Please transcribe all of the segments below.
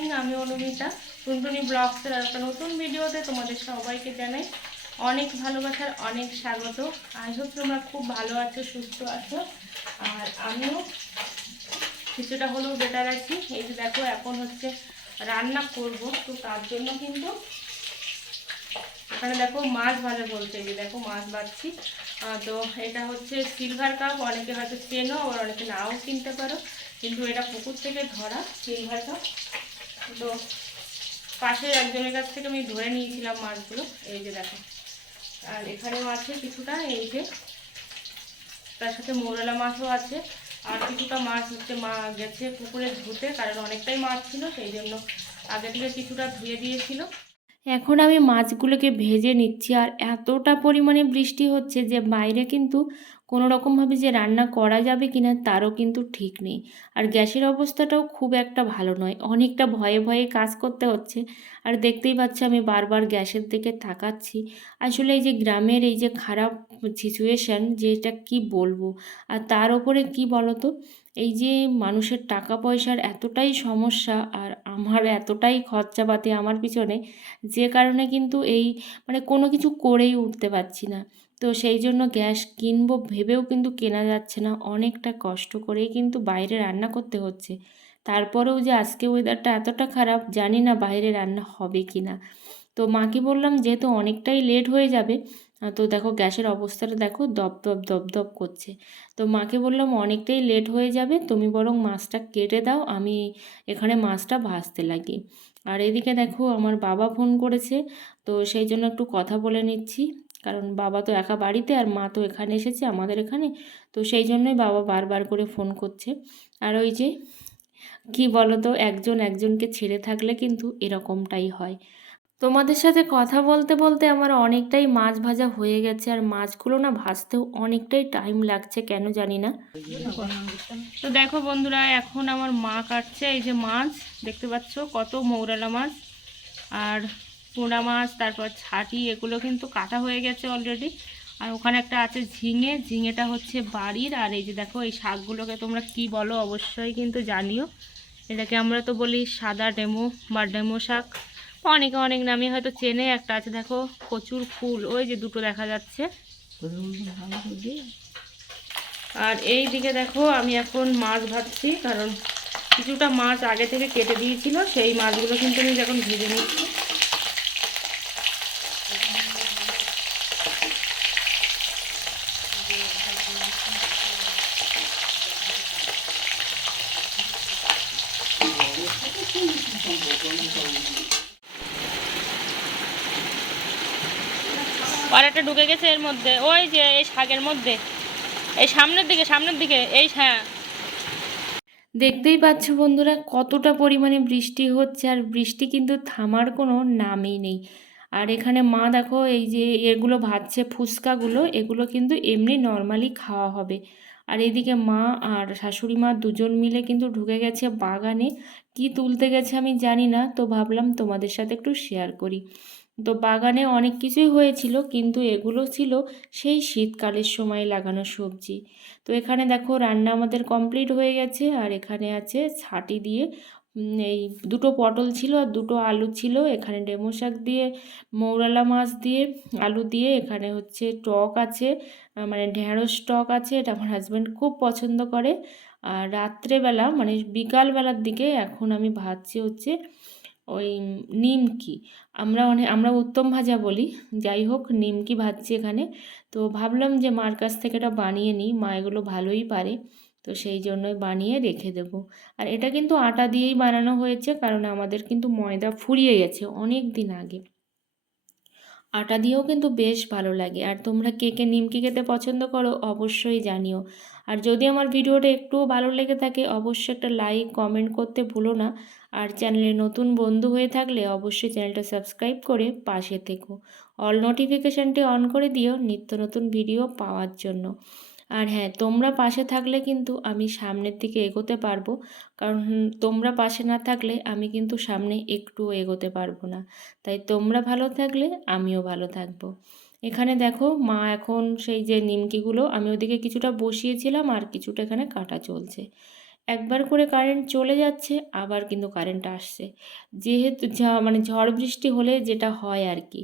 Morning, আমি অনুমিতা টুনটুনি ব্লগসের একটা নতুন ভিডিওতে তোমাদের সবাইকে জানাই অনেক ভালোবাসার অনেক স্বাগত। আই হোপ তোমরা খুব ভালো আছো, সুস্থ আছো, আর আমিও কিছুটা হলেও বেটার আছি। এই যে দেখো এখন হচ্ছে রান্না করব, তো তার জন্য কিন্তু এখানে দেখো মাছ ভাজা বলছে। এই যে দেখো মাছ ভাজছি। তো এটা হচ্ছে সিলভার কাপ, অনেকে হয়তো চেনো আবার অনেকে নাও কিনতে পারো, কিন্তু এটা পুকুর থেকে ধরা সিলভার কাপ। তো পাশের একজনের কাছ থেকে আমি ধরে নিয়েছিলাম মাছগুলো। এই যে দেখো, আর এখানেও আছে কিছুটা, এই যে তার সাথে মৌরলা মাছও আছে। আর কিছুটা মাছ হচ্ছে মা গেছে পুকুরে ধুতে, কারণ অনেকটাই মাছ ছিল, সেই জন্য আগে থেকে কিছুটা ধুয়ে দিয়েছিল। এখন আমি মাছগুলোকে ভেজে নিচ্ছি। আর এতটা পরিমাণে বৃষ্টি হচ্ছে যে বাইরে কিন্তু কোনো রকমভাবে যে রান্না করা যাবে কিনা তারও কিন্তু ঠিক নেই। আর গ্যাসের অবস্থাটাও খুব একটা ভালো নয়, অনেকটা ভয়ে ভয়ে কাজ করতে হচ্ছে। আর দেখতেই পাচ্ছি আমি বারবার গ্যাসের দিকে তাকাচ্ছি। আসলে এই যে গ্রামের এই যে খারাপ সিচুয়েশান, যেটা কি বলবো। আর তার ওপরে কি বলতো, এই যে মানুষের টাকা পয়সার এতটাই সমস্যা আর আমার এতটাই খরচাপাতি আমার পিছনে, যে কারণে কিন্তু এই মানে কোনো কিছু করেই উঠতে পারছি না। তো সেই জন্য গ্যাস কিনবো ভেবেও কিন্তু কেনা যাচ্ছে না, অনেকটা কষ্ট করেই কিন্তু বাইরে রান্না করতে হচ্ছে। তারপরেও যে আজকে ওয়েদারটা এতটা খারাপ, জানি না বাইরে রান্না হবে কি না। তো মাকে বললাম যেহেতু অনেকটাই লেট হয়ে যাবে, তো দেখো গ্যাসের অবস্থাটা দেখো, দপ দপ দপ দপ করছে। তো মাকে বললাম অনেকটাই লেট হয়ে যাবে, তুমি বরং মাছটা কেটে দাও, আমি এখানে মাছটা ভাজতে লাগি। আর এদিকে দেখো আমার বাবা ফোন করেছে, তো সেই জন্য একটু কথা বলে নিচ্ছি। কারণ বাবা তো একা বাড়িতে, আর মা তো এখানে এসেছে আমাদের এখানে, তো সেই জন্যই বাবা বারবার করে ফোন করছে। আর ওই যে কি বলো তো, একজন একজনকে ছেড়ে থাকলে কিন্তু এরকমটাই হয়। তোমাদের সাথে কথা বলতে বলতে আমার অনেকটাই মাছ ভাজা হয়ে গেছে, আর মাছগুলো না ভাজতেও অনেকটাই টাইম লাগছে, কেন জানি না। তো দেখো বন্ধুরা, এখন আমার মা কাটছে এই যে মাছ, দেখতে পাচ্ছ কত মৌরালা মাছ আর পোনা মাছ, তারপর ছাটি, এগুলো কিন্তু কাটা হয়ে গেছে অলরেডি। আর ওখানে একটা আছে ঝিঙে, ঝিঙেটা হচ্ছে বাড়ির। আর এই যে দেখো এই শাকগুলোকে তোমরা কি বলো অবশ্যই কিন্তু জানিও। এটাকে আমরা তো বলি সাদা ডেমো বা ডেমো শাক, অনেকে অনেক নামে হয়তো চেনে। একটা আছে দেখো কচুর ফুল, ওই যে দুটো দেখা যাচ্ছে। আর এই দিকে দেখো আমি এখন মাছ ভাজছি, কারণ কিছুটা মাছ আগে থেকে কেটে দিয়েছিল, সেই মাছগুলো কিন্তু আমি এখন ভেজে নিচ্ছি। আর একটা ঢুকে গেছে এর মধ্যে, ওই যে এই শাকের মধ্যে, এই সামনের দিকে সামনের দিকে, এই হ্যাঁ। দেখতেই পাচ্ছ বন্ধুরা কতটা পরিমাণে বৃষ্টি হচ্ছে, আর বৃষ্টি কিন্তু থামার কোনো নামই নেই। আর এখানে মা দেখো এই যে এগুলো ভাজছে, ফুচকাগুলো, এগুলো কিন্তু এমনি নর্মালি খাওয়া হবে। আর এদিকে মা আর শাশুড়ি মা দুজন মিলে কিন্তু ঢুকে গেছে বাগানে, কি তুলতে গেছে আমি জানি না, তো ভাবলাম তোমাদের সাথে একটু শেয়ার করি। তো বাগানে অনেক কিছুই হয়েছিল, কিন্তু এগুলো ছিল সেই শীতকালের সময় লাগানো সবজি। তো এখানে দেখো রান্না আমাদের কমপ্লিট হয়ে গেছে। আর এখানে আছে ছাটি দিয়ে এই দুটো পটল ছিল আর দুটো আলু ছিল, এখানে ডেমো শাক দিয়ে, মৌরালা মাছ দিয়ে, আলু দিয়ে, এখানে হচ্ছে টক আছে, মানে ঢেঁড়স টক আছে, এটা আমার হাজব্যান্ড খুব পছন্দ করে। আর রাত্রেবেলা মানে বিকালবেলার দিকে এখন আমি ভাজছি হচ্ছে ওই নিমকি, আমরা উত্তম ভাজা বলি, যাই হোক নিমকি ভাজছি এখানে। তো ভাবলাম যে মার কাছ থেকে এটা বানিয়ে নিই, মা এগুলো ভালোই পারে, তো সেই জন্যই বানিয়ে রেখে দেবো। আর এটা কিন্তু আটা দিয়েই বানানো হয়েছে, কারণ আমাদের কিন্তু ময়দা ফুরিয়ে গেছে অনেক দিন আগে। আটা দিয়েও কিন্তু বেশ ভালো লাগে। আর তোমরা কে কে নিমকি খেতে পছন্দ করো অবশ্যই জানিও। আর যদি আমার ভিডিওটা একটুও ভালো লেগে থাকে অবশ্যই একটা লাইক কমেন্ট করতে ভুলো না। আর চ্যানেলে নতুন বন্ধু হয়ে থাকলে অবশ্যই চ্যানেলটা সাবস্ক্রাইব করে পাশে থেকো, অল নোটিফিকেশানটি অন করে দিও নিত্য নতুন ভিডিও পাওয়ার জন্য। আর হ্যাঁ, তোমরা পাশে থাকলে কিন্তু আমি সামনের দিকে এগোতে পারবো, কারণ তোমরা পাশে না থাকলে আমি কিন্তু সামনে একটুও এগোতে পারবো না। তাই তোমরা ভালো থাকলে আমিও ভালো থাকবো। এখানে দেখো মা এখন সেই যে নিমকিগুলো আমি ওদিকে কিছুটা বসিয়েছিলাম আর কিছুটা এখানে কাটা চলছে। একবার করে কারেন্ট চলে যাচ্ছে, আবার কিন্তু কারেন্ট আসছে। যেহেতু মানে ঝড় বৃষ্টি হলে যেটা হয় আর কি।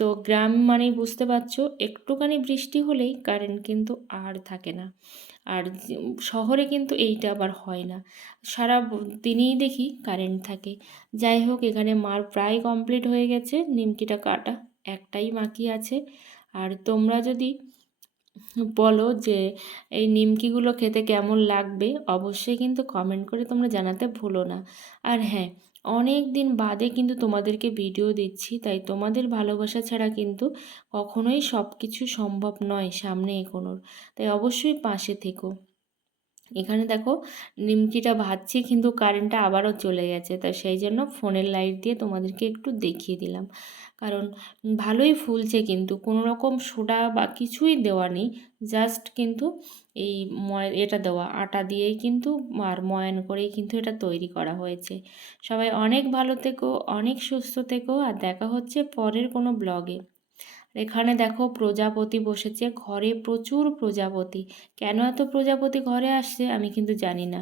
তো গ্রাম মানেই বুঝতে পারছো, একটুখানি বৃষ্টি হলেই কারেন্ট কিন্তু আর থাকে না। আর শহরে কিন্তু এইটা আবার হয় না, সারা দিনই দেখি কারেন্ট থাকে। যাই হোক, এখানে মার প্রায় কমপ্লিট হয়ে গেছে নিমকিটা কাটা, একটাই বাকি আছে। আর তোমরা যদি বলো যে এই নিমকিগুলো খেতে কেমন লাগবে, অবশ্যই কিন্তু কমেন্ট করে তোমরা জানাতে ভুলো না। আর হ্যাঁ, অনেক দিন বাদে কিন্তু তোমাদেরকে ভিডিও দিচ্ছি, তাই তোমাদের ভালোবাসা ছাড়া কিন্তু কখনোই সব কিছু সম্ভব নয় সামনে এগোনোর। তাই অবশ্যই পাশে থেকো। এখানে দেখো নিমকিটা ভাজছি, কিন্তু কারেন্টটা আবারও চলে গেছে, তাই সেই জন্য ফোনের লাইট দিয়ে তোমাদেরকে একটু দেখিয়ে দিলাম। কারণ ভালোই ফুলছে, কিন্তু কোনো রকম সোডা বা কিছুই দেওয়া নেই, জাস্ট কিন্তু এই এটা দেওয়া আটা দিয়েই কিন্তু আর ময়ান করেই কিন্তু এটা তৈরি করা হয়েছে। সবাই অনেক ভালো থেকো, অনেক সুস্থ থেকো, আর দেখা হচ্ছে পরের কোনো ব্লগে। এখানে দেখো প্রজাপতি বসেছে ঘরে, প্রচুর প্রজাপতি। কেন এত প্রজাপতি ঘরে আসছে আমি কিন্তু জানি না।